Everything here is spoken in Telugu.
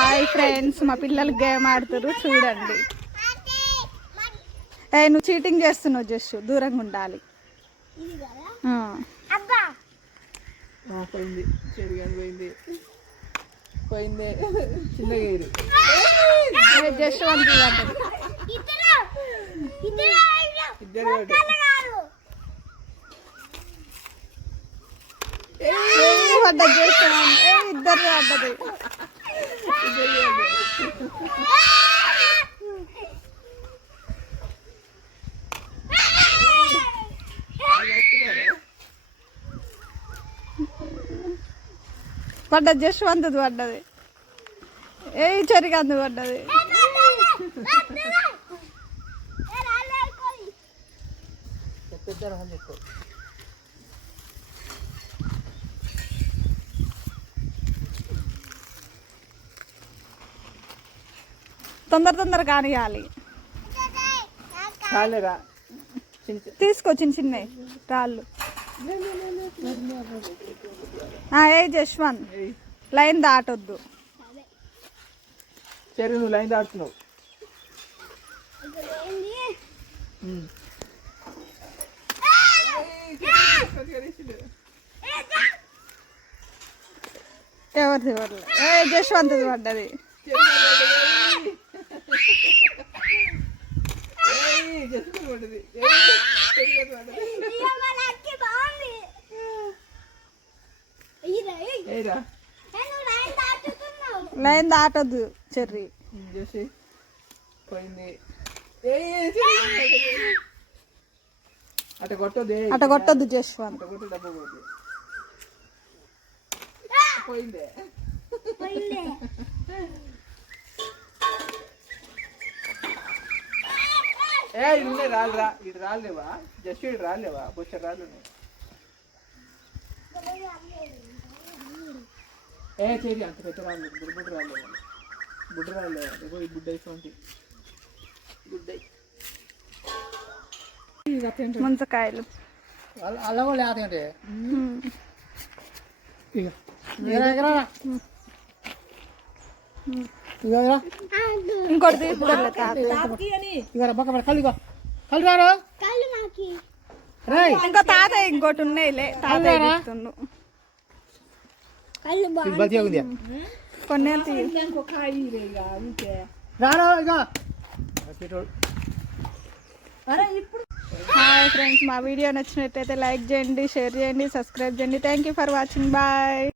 హాయ్ ఫ్రెండ్స్ మా పిల్లలు గేమ్ ఆడుతారు చూడండి. ఏ నువ్వు చీటింగ్ చేస్తున్నావు జస్ట్ దూరంగా ఉండాలి. పోయింది. జస్ట్ ఇద్దరు. పడ్డది పడ్డది జస్ట్ వంతది పడ్డది. ఏ చెరికి అందు పడ్డది. పెద్ద తొందర తొందర కానియాలి. చిన్న తీసుకో చిన్న చిన్నవి రాళ్ళు. ఏ జశ్వంత్. లైన్ దాటొద్దు. సరే నువ్వు లైన్ దాడుతున్నావు ఉమ్. ఎవరిది? ఎవరు ఏ జశ్వంత్ది పడ్డది. లైన్ దాటొద్దు చెర్రీ చేసి పోయింది. అట కొట్టదు. అట కొట్టొద్దు జశ్వంత్ అట కొట్టు డబ్బు కొట్టు పోయిందే. ఏ ఇది ఉన్నాయి రాళ్ళు రా ఇటు రాలేవా జస్ట్ ఇటు రాలేవా బొచ్చ రాళ్ళు ఉన్నాయి ఏ చేరి అంత పెద్ద రాళ్ళు బుడ్డ రాళ్ళు. బుడ్డ రాళ్ళు ఏవో ఈ బుడ్డ ఇటువంటి గుడ్డ ముంచకాయలు అలా కూడా లేదంటే ఇక ఇంకోటి కళ్ళు కళ్ళు రారు? ఇంకా తాత ఇంకోటి ఉన్నాయిలే. కొన్ని రారా ఇక హాయ్ ఫ్రెండ్స్ మా వీడియో నచ్చినట్టయితే లైక్ చేయండి షేర్ చేయండి సబ్స్క్రైబ్ చేయండి. Thank you for watching bye